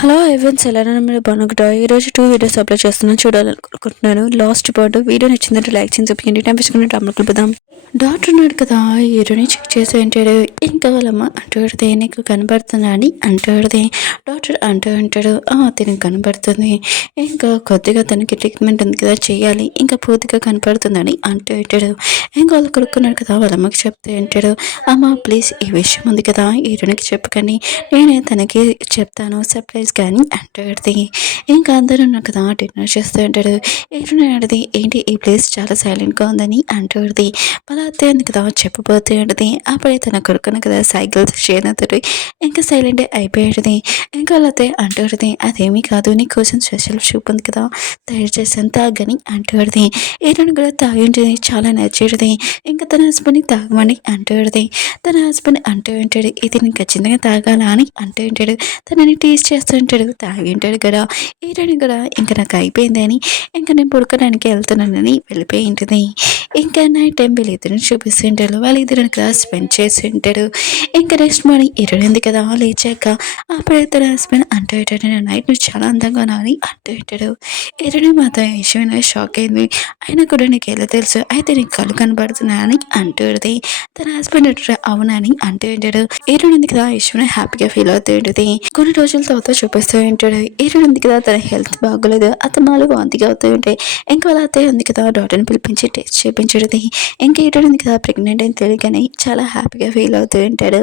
Hello ఎవరిన్స్ ఎలా మీరు బాగుంటారు. ఈరోజు 2 వీడియోస్ అప్లోడ్ చేస్తున్నాను, చూడాలనుకుంటున్నాను. లాస్ట్ పార్ట్ వీడియో నచ్చిందంటే లైక్ చేసి చూపించండి. టైం వేసుకుని అమ్మకు పోదాం. డాక్టర్ ఉన్నాడు కదా, హీరోని చెక్ చేసి అంటాడు. ఇంకా వాళ్ళమ్మ అంటాడుదే నీకు కనబడుతుందా అని అంటాడుదే. డాక్టర్ అంటూ ఉంటాడు, తినకు కనబడుతుంది, ఇంకా కొద్దిగా తనకి ట్రీట్మెంట్ ఉంది కదా చేయాలి, ఇంకా పూర్తిగా కనపడుతుందని అంటూ ఉంటాడు. ఇంకా వాళ్ళు కొడుకున్నాడు కదా, వాళ్ళమ్మకి చెప్తే అంటాడు, అమ్మ ప్లీజ్ ఈ విషయం ఉంది కదా హీరోనికి చెప్పకండి, నేనే తనకి చెప్తాను సర్ప్రైజ్ కానీ అంటాడుది. ఇంకా అందరూ నాకు కదా డిన్నర్ చేస్తూ ఉంటాడు. ఏంటది ఏంటి ఈ ప్లేస్ చాలా సైలెంట్గా ఉందని అంటాడుది. పలాతే ఉంది కదా చెప్పబోతూ ఉంటుంది. అప్పుడే తన కొడుకును కదా సైకిల్ చేయనతడు ఇంకా సైలెంట్ అయిపోయాడుది. ఇంకా అలాతే అంటాడుది, అదేమీ కాదు నీ కోసం స్పెషల్ సూప్ ఉంది కదా తయారు చేసాను తాగని అంటాడుది. ఏదైనా కూడా తాగి ఉంటుంది, చాలా నచ్చేది. ఇంకా తన హస్బెండ్ని తాగమని అంటాడుది. తన హస్బెండ్ అంటూ ఉంటాడు, ఇది నేను ఖచ్చితంగా తాగాలా అని అంటూ ఉంటాడు. తనని టేస్ట్ చేస్తూ ఉంటాడు, తాగి ఉంటాడు కదా. ఏంటని కూడా ఇంకా నాకు అయిపోయింది అని ఇంకా నేను పడుకోవడానికి వెళ్తున్నానని వెళ్ళిపోయి ఉంటుంది. ఇంకా నైట్ టైం వీళ్ళిద్దరిని చూపిస్తుంటాడు, వాళ్ళిద్దరిని కదా స్పెండ్ చేసి ఉంటాడు. ఇంకా నెక్స్ట్ మార్నింగ్ ఇరుడింది కదా లేచాక అప్పుడే తన హస్బెండ్ అంటూ ఉంటాడు, నేను నైట్ నువ్వు చాలా అందంగా అని అంటూ ఉంటాడు. ఇరుడి మాత్రం విషయమైన షాక్ అయింది. అయినా కూడా నీకు ఎలా తెలుసు, అయితే నీకు కళ్ళు కనబడుతున్నా అని అంటుంది. తన హస్బెండ్ అవునని అంటూ ఉంటాడు. ఇరుడింది కదా విషయం హ్యాపీగా ఫీల్ అవుతూ ఉంటుంది. కొన్ని రోజుల తర్వాత చూపిస్తూ ఉంటాడు. ఉంది కదా తన హెల్త్ బాగోలేదు, అతమాలు వాంతిగా అవుతూ ఉంటాయి. ఇంకా వాళ్ళ అత్తయ్య ఉంది కదా డాక్టర్ని పిలిపించి టెస్ట్ చేయించడది. ఇంకా ఉంది కదా ప్రెగ్నెంట్ అని తెలియగానే చాలా హ్యాపీగా ఫీల్ అవుతూ ఉంటాడు.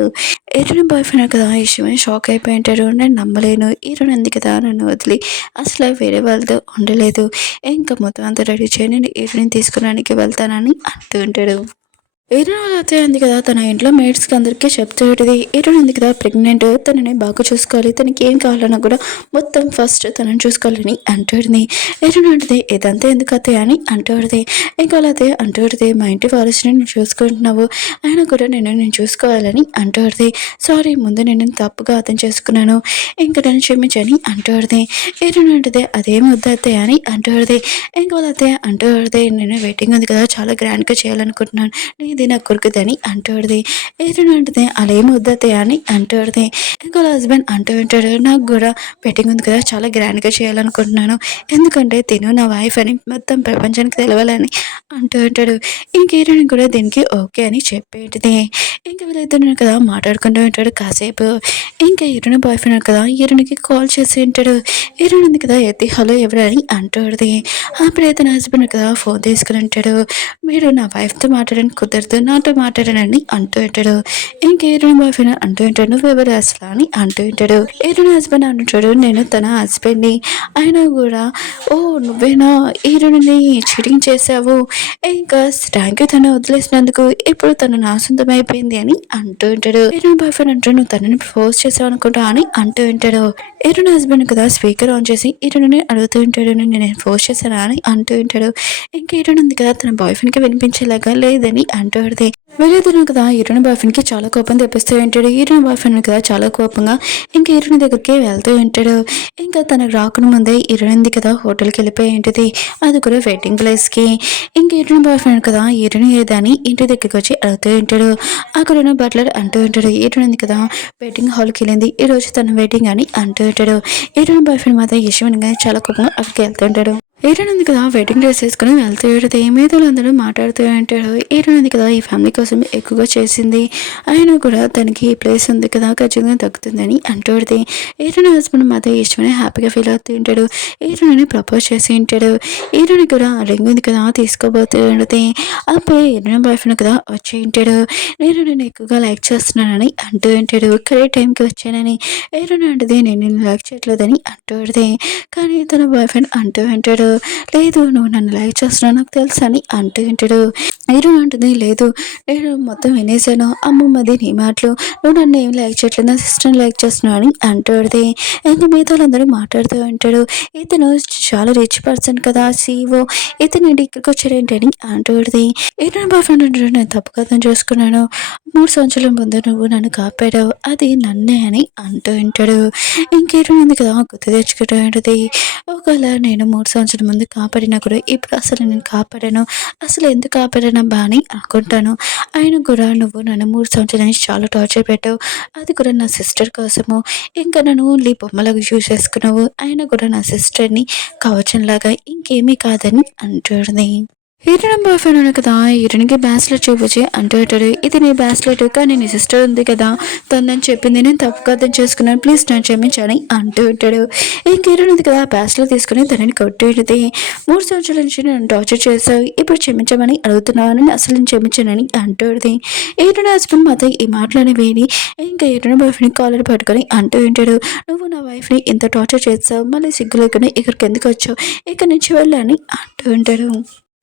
బాయ్ ఫ్రెండ్ కదా ఈ విషయమే షాక్ అయిపోయి ఉంటాడు. నేను నమ్మలేను, ఉంది కదా నన్ను వదిలి అసలు వేరే వాళ్ళతో ఉండలేదు, ఇంకా మొత్తం అంతా రెడీ చేయండి, నేను ఈరుని తీసుకురానికి వెళ్తానని అంటూ ఉంటాడు. ఏరోనాలు అయితే ఉంది కదా తన ఇంట్లో మేడ్స్కి అందరికీ చెప్తూ ఉంటుంది. ఏరోన్ ఉంది కదా ప్రెగ్నెంట్, తనని బాగా చూసుకోవాలి, తనకి ఏం కావాలన్నా కూడా మొత్తం ఫస్ట్ తనని చూసుకోవాలని అంటుంది. ఏరోన్ అంటుంది, ఇదంతా ఎందుకు అత్తయ్య అని అంటుంది. ఇంకా అలా అయితే అంటుంది, మా ఇంటి వారసుని నేను చూసుకుంటున్నావు, అయినా కూడా నేను చూసుకోవాలని అంటుంది. సారీ ముందు నేను తప్పుగా అర్థం చేసుకున్నాను, ఇంకా నన్ను క్షమించని అంటుంది. ఏరోన్ అంటుంది, అదేం వద్దు అత్తయ్య అని అంటుంది. ఇంకా వాళ్ళ అత్తయ్య అంటుంది, నేను వెయిటింగ్ ఉంది కదా చాలా గ్రాండ్గా చేయాలనుకుంటున్నాను, ఇది నా కొడుకుదని అంటాడుది. ఏదైనా అంటుంది, అలా ఏమి వద్దతయ్య అని అంటాడుది. ఇంకో హస్బెండ్ అంటూ ఉంటాడు, నాకు కూడా వెడ్డింగ్ ఉంది కదా చాలా గ్రాండ్గా చేయాలనుకుంటున్నాను, ఎందుకంటే తిను నా వైఫ్ అని మొత్తం ప్రపంచానికి తెలవాలని అంటూ ఉంటాడు. ఇంకేరైనా కూడా దీనికి ఓకే అని చెప్పేటిది. ఇంకా వీళ్ళిద్దరు కదా మాట్లాడుకుంటూ ఉంటాడు కాసేపు. ఇంకా హీరోయిన్ బాయ్ ఫ్రెండ్ కదా హీరోయిన్కి కాల్ చేసి ఉంటాడు. హీరోయిన్ ఉంది కదా ఎత్తి హలో ఎవరని అంటాడుది. అప్పుడే తన హస్బెండ్ కదా ఫోన్ తీసుకుని ఉంటాడు. మీరు నా వైఫ్తో మాట్లాడడానికి కుదరదు, నాతో మాట్లాడనని అంటూ ఉంటాడు. ఇంకా హీరోయిన్ బాయ్ ఫ్రెండ్ అంటూ ఉంటాడు, నువ్వెవరు అసలు అని అంటూ ఉంటాడు. హీరోయిన్ హస్బెండ్ అంటుంటాడు, నేను తన హస్బెండ్ని, అయినా కూడా ఓ నువ్వేనా హీరోయిన్ని చీటింగ్ చేసావు, ఇంకా థ్యాంక్ యూ తను వదిలేసినందుకు, ఇప్పుడు తను నా సొంతం అయిపోయింది అని అంటూ ఉంటాడు. హీరోయిన్ బాయ్ ఫ్రెండ్ అంటాడు, నువ్వు తనని ఫోర్స్ చేసావు అనుకుంటా అని అంటూ ఉంటాడు. హీరోయిన్ హస్బెండ్ కదా స్పీకర్ ఆన్ చేసి హీరోయిన్ అడుగుతూ ఉంటాడు, నేను ఫోర్స్ చేశానా అని అంటూ ఉంటాడు. ఇంకా హీరోయిన్ ఉంది కదా తన బాయ్ ఫ్రెండ్కి వినిపించేలాగా లేదని అంటాడుది. వీళ్ళిద్దరు కదా హీరోయిన్ బాయ్ ఫ్రెండ్కి చాలా కోపం తెప్పిస్తూ ఉంటాడు. హీరోయిన్ బాయ్ ఫ్రెండ్ కదా చాలా కోపంగా ఇంకా హీరోయిన్ దగ్గరికి వెళ్తూ ఉంటాడు. ఇంకా తనకు రాకుండా ముందే హీరోయిన్ కదా హోటల్కి వెళ్ళిపోయి ఉంటుంది, అది కూడా వెడ్డింగ్ ప్లేస్కి. ఇంకా హీరోయిన్ బాయ్ ఫ్రెండ్ కదా హీరోయిన్ ఏదని ఇంటి దగ్గరికి వచ్చి అడుగుతూ ఉంటాడు. అక్కడ ఉన్న బట్లర్ అంటూ ఉంటాడు, హీరోయిన్ కదా వెడ్డింగ్ హాల్కి వెళ్ళింది, ఈ రోజు తన వెడ్డింగ్ అని అంటూ ఉంటాడు. హీరోయిన్ బాయ్ ఫ్రెండ్ మాత్రం యశ్వన్ చాలా కోపంగా అక్కడికి వెళ్తుంటాడు. హీరోయిన్ ఉంది కదా వెడ్డింగ్ డ్రెస్ వేసుకుని వెళ్తూ ఉంటుంది. మిగతాలు అందరూ మాట్లాడుతూ ఉంటాడు. హీరోయిన్ ఉంది కదా ఈ ఫ్యామిలీ కోసం ఎక్కువగా చేసింది, అయినా కూడా తనకి ఈ ప్లేస్ ఉంది కదా ఖచ్చితంగా తగ్గుతుందని అంటుంది. హీరోయిన్ హస్బెండ్ మాత్రం ఇష్టమని హ్యాపీగా ఫీల్ అవుతూ ఉంటాడు. హీరోయిన్ ప్రపోజ్ చేసి ఉంటాడు. హీరోయిన్ కూడా రింగ్ ఉంది కదా తీసుకోబోతూ ఉంటుంది. అప్పుడు హీరోయిన్ బాయ్ ఫ్రెండ్ కదా వచ్చి ఉంటాడు. నేను ఎక్కువగా లైక్ చేస్తున్నానని అంటూ ఉంటాడు. కరెక్ట్ టైంకి వచ్చానని. హీరోయిన్ అంటది, నేను నిన్ను లైక్ చేయట్లేదని అంటుంది. కానీ తన బాయ్ ఫ్రెండ్ అంటూ ఉంటాడు, లేదు నువ్వు నన్ను లైక్ చేస్తున్నావు నాకు తెలుసు అని అంటూ ఉంటాడు. హీరోయిన్ అంటుంది, లేదు నేను మొత్తం వినేసాను అమ్మమ్మది నీ మాటలు, నువ్వు నన్ను ఏం లైక్ చేయట్లేదు నా సిస్టర్ని లైక్ చేస్తున్నావు అని అంటుంది. ఇంకా మిగతా వాళ్ళందరూ మాట్లాడుతూ ఉంటాడు. ఇతను చాలా రిచ్ పర్సన్ కదా సీఓ, ఇతను ఇక్కడికి వచ్చాడేంటి అని అంటుంది. హీరోయిన్ బాయ్ ఫ్రెండ్ అంటాడు, నేను తప్పుగా అర్థం చేసుకున్నాను, 3 సంవత్సరాల ముందు నువ్వు నన్ను కాపాడావు, అది నన్నే అని అంటూ ఉంటాడు. ఇంకేటో ఉంది కదా గుర్తు తెచ్చుకుంటూ ఉంటుంది. ఒకవేళ నేను 3 సంవత్సరాల ముందు కాపాడినా కూడా ఇప్పుడు అసలు నేను కాపాడాను, అసలు ఎందుకు కాపాడానబ్బా అని అనుకుంటాను. అయినా కూడా నువ్వు నన్ను 3 సంవత్సరాల నుంచి చాలా టార్చర్ పెట్టావు. అది కూడా నా సిస్టర్ కోసము. ఇంకా నన్ను ఓన్లీ బొమ్మలాగా యూజ్ చేసుకున్నావు. అయినా కూడా నా సిస్టర్‌ని కవచంలాగా ఇంకేమీ కాదని అంటుంది. హీరోయిన్ బాయ్ ఫ్రెండ్ ఉన్నాడు కదా! హీరోయిన్‌కి బ్రాస్లెట్ చూపించి అంటూ ఉంటాడు. ఇది నీ బ్రాస్లెట్ కానీ నీ సిస్టర్ ఉంది కదా! తనని చెప్పింది నేను తప్పుగా అర్థం చేసుకున్నాను. ప్లీజ్ నన్ను క్షమించని అంటూ ఉంటాడు. ఇంక హీరోయిన్ ఉంది కదా! బ్రాస్లెట్ తీసుకొని తనని కొట్టేది. 3 సంవత్సరాల నుంచి నన్ను టార్చర్ చేశావు. ఇప్పుడు క్షమించమని అడుగుతున్నావని అసలు నేను క్షమించనని అంటూది. హీరోయిన్ హస్బెండ్ మాత్రం ఈ మాటలని విని ఇంకా హీరోయిన్ బాయ్ ఫ్రెండ్ కాలర్ పట్టుకొని అంటూ ఉంటాడు. నువ్వు నా వైఫ్‌ని ఇంత టార్చర్ చేసావు. మళ్ళీ సిగ్గు లేకుండా ఇక్కడికి ఎందుకు వచ్చావు? ఇక్కడి నుంచి వెళ్ళు అని అంటూ ఉంటాడు.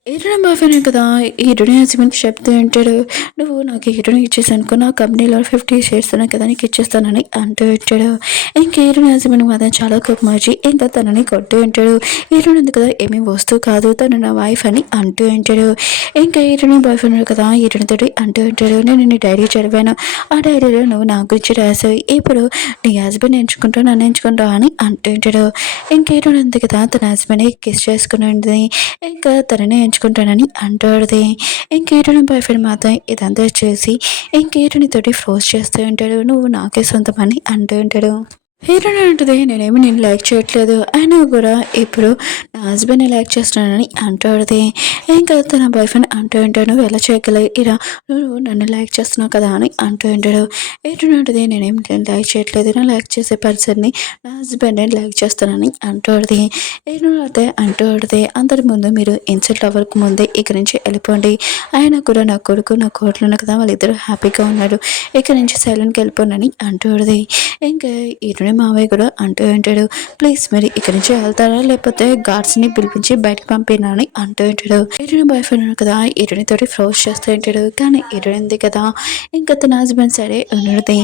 హీరోయిన్ బాయ్ ఫ్రెండ్ కదా! హీరోయిన్ హస్బెండ్‌కి చెప్తూ ఉంటాడు. నువ్వు నాకు హీరోయిన్ ఇచ్చేసానుకో నా కంపెనీలో 50 షేర్స్ ఉన్నాయి కదా! నీకు ఇచ్చేస్తానని అంటూ ఉంటాడు. ఇంక హీరోయిన్ హస్బెండ్‌కి మాత్రం చాలా కోపం వచ్చి ఇంకా తనని కొడుతూ ఉంటాడు. హీరోయిన్ ఉంది కదా! ఏమీ వస్తువు కాదు తను నా వైఫ్ అని అంటూ ఉంటాడు. ఇంకా హీరోయిన్ బాయ్ ఫ్రెండ్ కదా! హీరోయిన్ తోటి అంటూ ఉంటాడు. నేను నీ డైరీ చదివాను. ఆ డైరీలో నువ్వు నా గురించి రాసావు. ఇప్పుడు నీ హస్బెండ్ ఎంచుకుంటావు నన్ను ఎంచుకుంటావా అని అంటూ ఉంటాడు. ఇంక హీరోయిన్ ఉంది కదా! తన హస్బెండ్‌ని కిస్ చేసుకుని ఉంటుంది. ఇంకా తననే ఎంచుకుంటానని అంటాడుది. ఇంక హీరోయిన్ బాయ్ ఫ్రెండ్ మాత్రం ఇదంతా చేసి ఇంక హీరోయిన్ తోటి ఫోర్స్ చేస్తూ ఉంటాడు. నువ్వు నాకే సొంతం అని అంటూ ఉంటాడు. హీరోయిన్ అంటది నేనేమి నేను లైక్ చేయట్లేదు. అయినా కూడా ఇప్పుడు నా హస్బెండ్‌ని లైక్ చేస్తున్నానని అంటాడుది. ఇంకా తన బాయ్ ఫ్రెండ్ అంటూ ఉంటాడు. నువ్వు ఎలా చేయగలవు ఇలా నువ్వు నన్ను లైక్ చేస్తున్నావు కదా అని అంటూ ఉంటాడు. హీరోయిన్ అంటది నేనేం లైక్ చేయట్లేదు. నేను లైక్ చేసే పర్సన్‌ని నా హస్బెండ్‌ని లైక్ చేస్తానని అంటాడుది. హీరోయిన్ అయితే అంటాడుది అందరి ముందు మీరు ఇన్సల్ట్ అవ్వక ముందే ఇక్కడి నుంచి వెళ్ళిపోండి. అయినా కూడా నా కొడుకు నా కోడలు ఉన్నారు కదా వాళ్ళిద్దరూ హ్యాపీగా ఉన్నారు. ఇక్కడి నుంచి సైలెంట్‌గా వెళ్ళిపోనని అంటాడుది. ఇంకా హీరోయిన్ మావయ్య కూడా అంటూ ఉంటాడు. ప్లీజ్ మరి ఇక్కడి నుంచి వెళ్తారా లేకపోతే గార్డ్స్‌ని పిలిపించి బయటకు పంపినా అని అంటూ ఉంటాడు. హీరోయిన్ బాయ్ ఫ్రెండ్ ఉన్నాడు కదా! హీరోయిన్ తోటి ఫోర్స్ చేస్తూ ఉంటాడు. కానీ హీరోయిన్ ఉంది కదా! ఇంకా తన హస్బెండ్ సైడే ఉన్నది.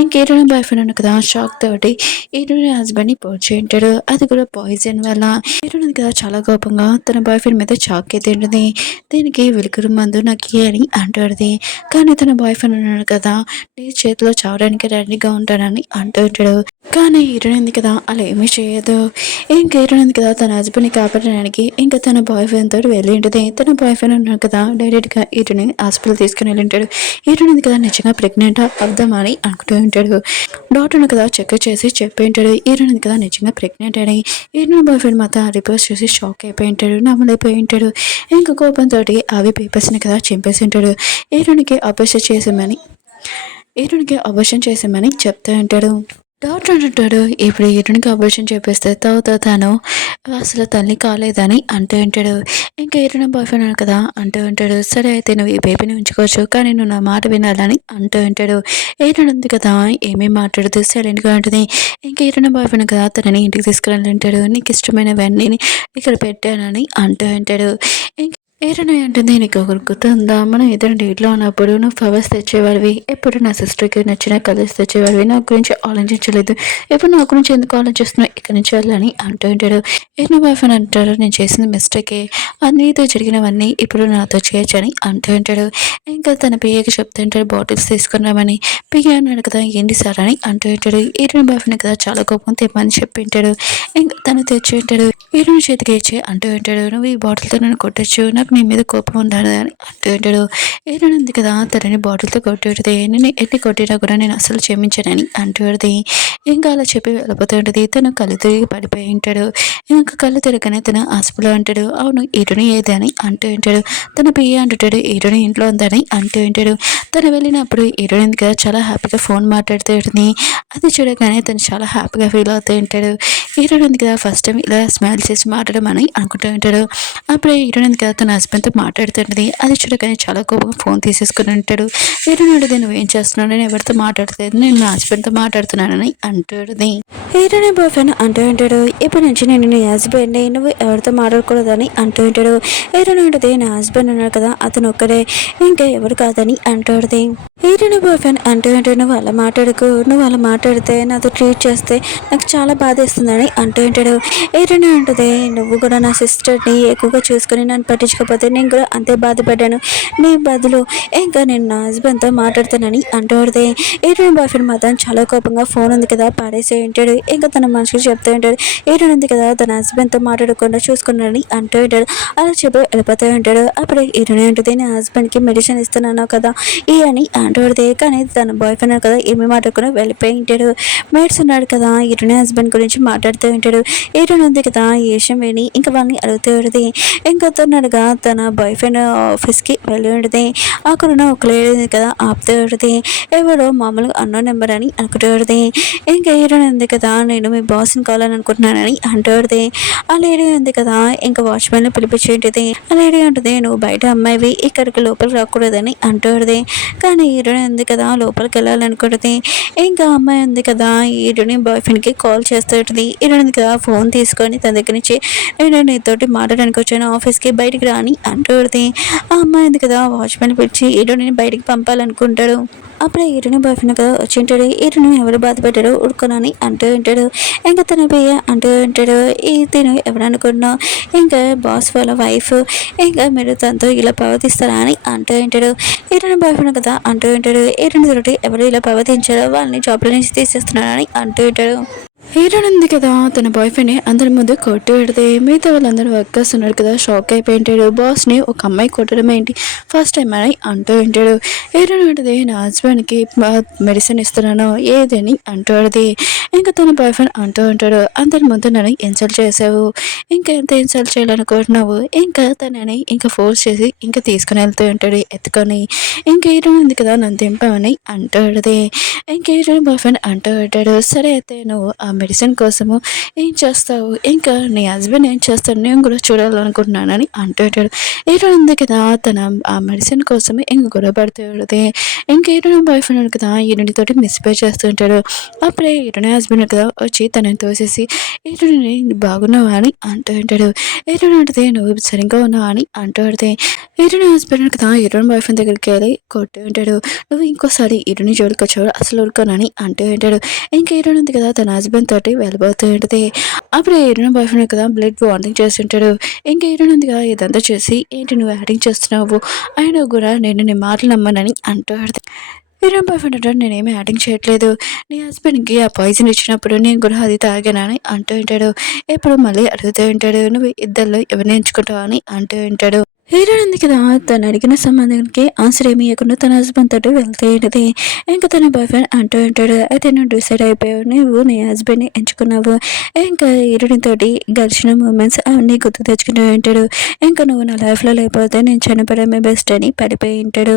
ఇంక హీరోయిన్ బాయ్ ఫ్రెండ్ ఉన్నాడు కదా! షాక్ తోటి హీరోయిన్ హస్బెండ్‌ని పొడిచి ఉంటాడు. అది కూడా పాయిజన్ వల్ల. హీరోయిన్ ఉంది కదా! చాలా కోపంగా తన బాయ్ ఫ్రెండ్ మీద చాక్ ఎత్తింటుంది. దీనికి వెలుగురు మందు నాకు ఇయ్యి అని అంటాడుది. కానీ తన బాయ్ ఫ్రెండ్ ఉన్నాడు కదా! నీ చేతిలో చావడానికి రెడీగా ఉంటానని అంటూ ఉంటాడు. కానీ హీరోయిన్ ఉంది కదా అలా ఏమీ చేయదు. ఇంకా హీరోయిన్ ఉంది కదా తన హస్బెండ్‌ని కాపాడడానికి ఇంకా తన బాయ్ ఫ్రెండ్ తోటి వెళ్ళి ఉంటుంది. తన బాయ్ ఫ్రెండ్ ఉన్నాడు కదా డైరెక్ట్‌గా హీరోయిన్ హాస్పిటల్ తీసుకుని వెళ్ళి ఉంటాడు. హీరోయిన్ ఉంది కదా నిజంగా ప్రెగ్నెంటా అవుదామా అని అనుకుంటూ ఉంటాడు. డాక్టర్ ఉంది కదా చెక్ చేసి చెప్పి ఉంటాడు. హీరోయిన్ ఉంది కదా నిజంగా ప్రెగ్నెంట్ అని. హీరోయిన్ బాయ్ ఫ్రెండ్ మాత్రం ఆ రిపోర్ట్స్ చూసి షాక్ అయిపోయి ఉంటాడు. నమ్మలేకపోయి ఉంటాడు. ఇంకా కోపంతో అవి పేపర్స్‌ని కదా చింపేసి ఉంటాడు. హీరోయిన్‌కి అబార్షన్ చేసామని చెప్తూ ఉంటాడు. డాక్టర్ అంటాడు ఇప్పుడు హీరోయిన్‌కి అబార్షన్ చేపిస్తే తర్వాత తను అసలు తల్లి కాలేదని అంటూ ఉంటాడు. ఇంకా హీరోయిన్ బాయ్ ఫ్రెండ్ ఉన్నాడు కదా అంటూ ఉంటాడు. సరే అయితే నువ్వు ఈ బేబీని ఉంచుకోవచ్చు కానీ నువ్వు నా మాట వినాలని అంటూ ఉంటాడు. హీరోయిన్ ఉంది కదా ఏమీ మాట్లాడదు సైలెంట్‌గా ఉంటుంది. ఇంకా హీరోయిన్ బాయ్ ఫ్రెండ్ కదా తనని ఇంటికి తీసుకురాలంటాడు. నీకు ఇష్టమైనవన్నీ ఇక్కడ పెట్టానని అంటూ ఉంటాడు. హీరోయిన్ అంటుంది నీకు ఒకరు గుర్తుందా మనం ఇద్దరు డేట్లో ఉన్నప్పుడు నువ్వు ఫ్లవర్స్ తెచ్చేవాడివి ఎప్పుడు నా సిస్టర్కి నచ్చిన కలర్స్ తెచ్చేవాడివి నా గురించి ఆలోచించలేదు ఇప్పుడు నా గురించి ఎందుకు ఆలోచిస్తున్నావు ఇక్కడి నుంచి వెళ్ళని అంటూ ఉంటాడు. హీరోయిన్ బాయ్ ఫ్రెండ్ అంటాడు నేను చేసిన మిస్టేకే నీతో జరిగినవన్నీ ఇప్పుడు నాతో చేయొచ్చని అంటూ ఉంటాడు. ఇంకా తన పియ్యకి చెప్తుంటాడు బాటిల్స్ తీసుకున్నామని. పియ్య అన్నాడు కదా ఏంటి సార్ అని అంటూ ఉంటాడు. హీరోయిన్ బాయ్ ఫ్రెండ్ కదా చాలా కోపం తెమ్మని చెప్పి ఉంటాడు. ఇంకా తను తెచ్చి ఉంటాడు. హీరోయిన్ చేతికి ఇచ్చి అంటూ ఉంటాడు నువ్వు ఈ బాటిల్తో నన్ను కొట్టచ్చు నాకు నీ మీద కోపం ఉండాలి అని అంటూ ఉంటాడు. హీరోయిన్ ఉంది కదా తనని బాటిల్తో కొట్టుది నేను ఎన్ని కొట్టినా కూడా నేను అసలు క్షమించనని అంటుంది. ఇంకా అలా చెప్పి వెళ్ళిపోతూ ఉంటుంది. తను కళ్ళు తిరిగి పడిపోయి ఉంటాడు. ఇంకా కళ్ళు తిరగనే తన హాస్పిటల్ అంటాడు అవును హీరోయిన్ ఏది అని అంటూ ఉంటాడు. తన పియ్య అంటుంటాడు హీరోయిన్ ఇంట్లో ఉందని అంటూ ఉంటాడు. తను వెళ్ళినప్పుడు హీరోయిన్ ఉంది కదా చాలా హ్యాపీగా ఫోన్ మాట్లాడుతూ ఉంటుంది. అది చూడగానే తను చాలా హ్యాపీగా ఫీల్ అవుతూ ఉంటాడు. హీరోయిన్ ఉంది కదా ఫస్ట్ టైం ఇలా స్మైల్ చేసి మాట్లాడమని అనుకుంటూ ఉంటాడు. అప్పుడే హీరోయిన్ ఉంది కదా తన హస్బెండ్తో మాట్లాడుతుంటుంది. అది చూడగానే చాలా కోపంగా ఫోన్ తీసేసుకుని ఉంటాడు. హీరోయిన్ అడిగితే నువ్వేం చేస్తున్నావు నేను ఎవరితో మాట్లాడలేదు నేను నా హస్బెండ్తో మాట్లాడుతున్నానని అంటాడుది. హీరోయిన్ బాయ్ ఫ్రెండ్ అంటూ ఉంటాడు ఇప్పటి నుంచి నేను నీ హస్బెండ్ని నువ్వు ఎవరితో మాట్లాడకూడదని అంటూ ఉంటాడు. హీరోయిన్ అంటది నా హస్బెండ్ ఉన్నాడు కదా అతను ఒక్కడే ఇంకా ఎవరు కాదని అంటాడుది. హీరోయిన్ బాయ్ ఫ్రెండ్ అంటూ ఉంటాడు నువ్వు అలా మాట్లాడుకు నువ్వు అలా మాట్లాడితే నాతో ట్రీట్ చేస్తే నాకు చాలా బాధేస్తుందని అంటూ ఉంటాడు. హీరోయిన్ అంటది నువ్వు కూడా నా సిస్టర్ని ఎక్కువగా చూసుకొని నన్ను పట్టించుకోకపోతే నేను కూడా అంతే బాధపడ్డాను నీ బదులు ఇంకా నేను నా హస్బెండ్తో మాట్లాడతానని అంటాడుది. హీరోయిన్ బాయ్ ఫ్రెండ్ మాత్రం చాలా కోపంగా ఫోన్ ఉంది కదా పాడేసే ఉంటాడు. ఇంకా తన మనిషికి చెప్తూ ఉంటాడు. హీరోయిన్ కదా తన హస్బెండ్తో మాట్లాడకుండా చూసుకున్నాడని అంటూ ఉంటాడు. అలా చెప్పి వెళ్ళిపోతూ ఉంటాడు. అప్పుడే హీరోయిన్ ఉంటుంది, నా హస్బెండ్కి మెడిసిన్ ఇస్తున్నాను కదా ఈ అని అంటూడితే, కానీ తన బాయ్ ఫ్రెండ్ కదా ఏమి మాట్లాడకుండా వెళ్ళిపోయి ఉంటాడు. మేడ్స్ ఉన్నాడు కదా హీరోయిన్ హస్బెండ్ గురించి మాట్లాడుతూ ఉంటాడు. హీరోయిన్ ఉంది కదా ఈ విషయం విని ఇంకా వాళ్ళని అడుగుతూ ఉంటుంది. ఇంకా తొన్నడుగా తన బాయ్ ఫ్రెండ్ ఆఫీస్కి వెళ్ళి ఉంటుంది. అక్కడున్న ఒక లేడీ కదా ఆపుతూ ఉంటుంది. ఎవరో మామూలుగా అన్నో నెంబర్ అని అనుకుంటూ ఉంటుంది. ఇంకా హీరోయిన్ ఉంది కదా నేను మీ బాస్ని కావాలని అనుకుంటున్నానని అంటూడితే, ఆ లేడీ ఉంది కదా ఇంకా వాచ్మెన్ పిలిపించేంటిది. ఆ లేడీ ఉంటుంది, నువ్వు బయట అమ్మాయివి ఇక్కడికి లోపల రాకూడదని అంటూడిది. కానీ హీరోయిన్ ఉంది కదా లోపలికి వెళ్ళాలనుకుంటుంది. ఇంకా అమ్మాయి ఉంది కదా హీరోయిన్ బాయ్ ఫ్రెండ్కి కాల్ చేస్తూ ఉంటుంది. హీరోయిన్ ఉంది కదా ఫోన్ తీసుకొని తన దగ్గర నుంచి నేను నీతోటి మాట్లాడడానికి వచ్చాను ఆఫీస్కి బయటికి రా అని అంటూడిది. ఆ అమ్మాయి ఉంది కదా వాచ్మెన్ పిలిచి హీరోయిన్ బయటికి పంపాలనుకుంటాడు. అప్పుడే హీరోయిన్ బాయ్ ఫ్రెండ్ కదా వచ్చి ఉంటాడు. హీరోయిన్ ఎవరు బాధ పెట్టాడు ఉడుకోనని అంటూ ఉంటాడు. ఇంకా తన భయ్య అంటూ ఉంటాడు, ఈ తిను ఎవరనుకున్నా ఇంకా బాస్ వాళ్ళ వైఫ్, ఇంకా మీరు తనతో ఇలా ప్రవర్తిస్తారా అని అంటూ ఉంటాడు. హీరోయిన్ బాయ్ ఫ్రెండ్ కదా అంటూ ఉంటాడు, హీరోయిన్ తోటి ఎవరు ఇలా ప్రవర్తించారో వాళ్ళని జాబ్ల నుంచి తీసేస్తున్నారని అంటూ ఉంటాడు. హీరోయిన్ ఉంది కదా తన బాయ్ ఫ్రెండ్ని అందరి ముందు కొట్టి పెడితే మిగతా వాళ్ళందరూ వర్కర్స్ ఉన్నారు కదా షాక్ అయిపోయి ఉంటాడు. బాస్ని ఒక అమ్మాయి కొట్టడం ఏంటి ఫస్ట్ టైం అని అంటూ ఉంటాడు. హీరోయిన్ ఉంటుంది, నా హస్బెండ్కి మెడిసిన్ ఇస్తున్నాను ఏదని అంటూ ఉంటుంది. ఇంకా తన బాయ్ ఫ్రెండ్ అంటూ ఉంటాడు, అందరి ముందు నన్ను ఇన్సల్ట్ చేసావు, ఇంకా ఎంత ఇన్సల్ట్ చేయాలనుకుంటున్నావు, ఇంకా తనని ఇంకా ఫోర్స్ చేసి ఇంకా తీసుకుని వెళ్తూ ఉంటాడు ఎత్తుకొని. ఇంకా హీరోయిన్ ఉంది కదా నన్ను దింపామని అంటూ ఉంటుంది. ఇంకా హీరోయిన్ బాయ్ ఫ్రెండ్ అంటూ ఉంటాడు, సరే అయితే నువ్వు ఆ మెడిసిన్ కోసము ఏం చేస్తావు, ఇంకా నీ హస్బెండ్ ఏం చేస్తాడు నేను కూడా చూడాలనుకుంటున్నానని అంటూ ఉంటాడు. హీరోయిన్ ఉంది కదా తన ఆ మెడిసిన్ కోసమే ఇంక గొడవ పడుతూ ఉంటుంది. ఇంకా హీరోయిన్ బాయ్ ఫ్రెండ్ కదా హీరోయిన్ తోటి మిస్బిహేవ్ చేస్తూ ఉంటాడు. అప్పుడే హీరోయిన్ హస్బెండ్ కదా వచ్చి తనని తోసేసి హీరోయిన్ బాగున్నావా అని అంటూ ఉంటాడు. హీరోయిన్ అంటే నువ్వు సరిగ్గా ఉన్నావా అని అంటూ పడితే హీరోయిన్ హస్బెండ్ కదా హీరోయిన్ బాయ్ ఫ్రెండ్ దగ్గరికి వెళ్ళి కొట్టి ఉంటాడు. నువ్వు ఇంకోసారి హీరోయిన్ జోలికి వచ్చావు అసలు ఊరుకోనని అంటూ ఉంటాడు. ఇంకా హీరోయిన్ ఉంది కదా తన హస్బెండ్ తోటి వెళ్ళిపోతూ ఉంటుంది. అప్పుడు హీరోయిన్ బాయ్ ఫ్రెండ్ కదా బ్లడ్ వార్నింగ్ చేస్తుంటాడు. ఇంకా హీరోయిన్ ఉంది కదా ఇదంతా చేసి ఏంటి నువ్వు యాక్టింగ్ చేస్తున్నావు అయినా కూడా నేను నీ మాటలు నమ్మనని అంటూ హీరోయిన్ బాయ్ ఫ్రెండ్ అంటాడు, నేనేమి యాక్టింగ్ చేయట్లేదు, నీ హస్బెండ్కి ఆ పాయిజన్ ఇచ్చినప్పుడు నేను కూడా అది తాగానని అంటూ ఉంటాడు. ఎప్పుడు మళ్ళీ అడుగుతూ ఉంటాడు, నువ్వు ఇద్దరిలో ఎవరిని ఎంచుకుంటావు అని అంటూ ఉంటాడు. హీరోయిన్ ఉంది కదా తను అడిగిన సంబంధానికి ఆన్సర్ ఏమి ఇవ్వకుండా తన హస్బెండ్ తోటి వెళ్తూ ఉంటుంది. ఇంకా తన బాయ్ ఫ్రెండ్ అంటూ ఉంటాడు, అయితే నువ్వు డిసైడ్ అయిపోయావు, నువ్వు నీ హస్బెండ్ని ఎంచుకున్నావు, ఇంకా హీరోయిన్ తోటి గడిచిన మూమెంట్స్ అవన్నీ గుర్తు తెచ్చుకుంటూ ఉంటాడు. ఇంకా నువ్వు నా లైఫ్లో లేకపోతే నేను చనిపోవడమే బెస్ట్ అని పడిపోయి ఉంటాడు.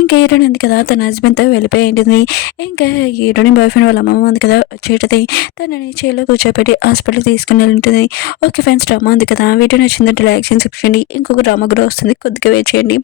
ఇంకా హీరోయిన్ ఉంది కదా తన హస్బెండ్తో వెళ్ళిపోయి ఉంటుంది. ఇంకా హీరోయిన్ బాయ్ ఫ్రెండ్ వాళ్ళ అమ్మమ్మ ఉంది కదా వచ్చేటది తనని చేలో కూర్చోబెట్టి హాస్పిటల్ తీసుకుని ఉంటుంది. ఓకే ఫ్రెండ్స్ డ్రామా ఉంది కదా వీడియో నచ్చిందంటే లైక్ చేయండి, సబ్స్క్రైబ్ చేయండి. ఇంకొక డ్రామా కూడా వస్తుంది కొద్దిగా వెయిట్ చేయండి.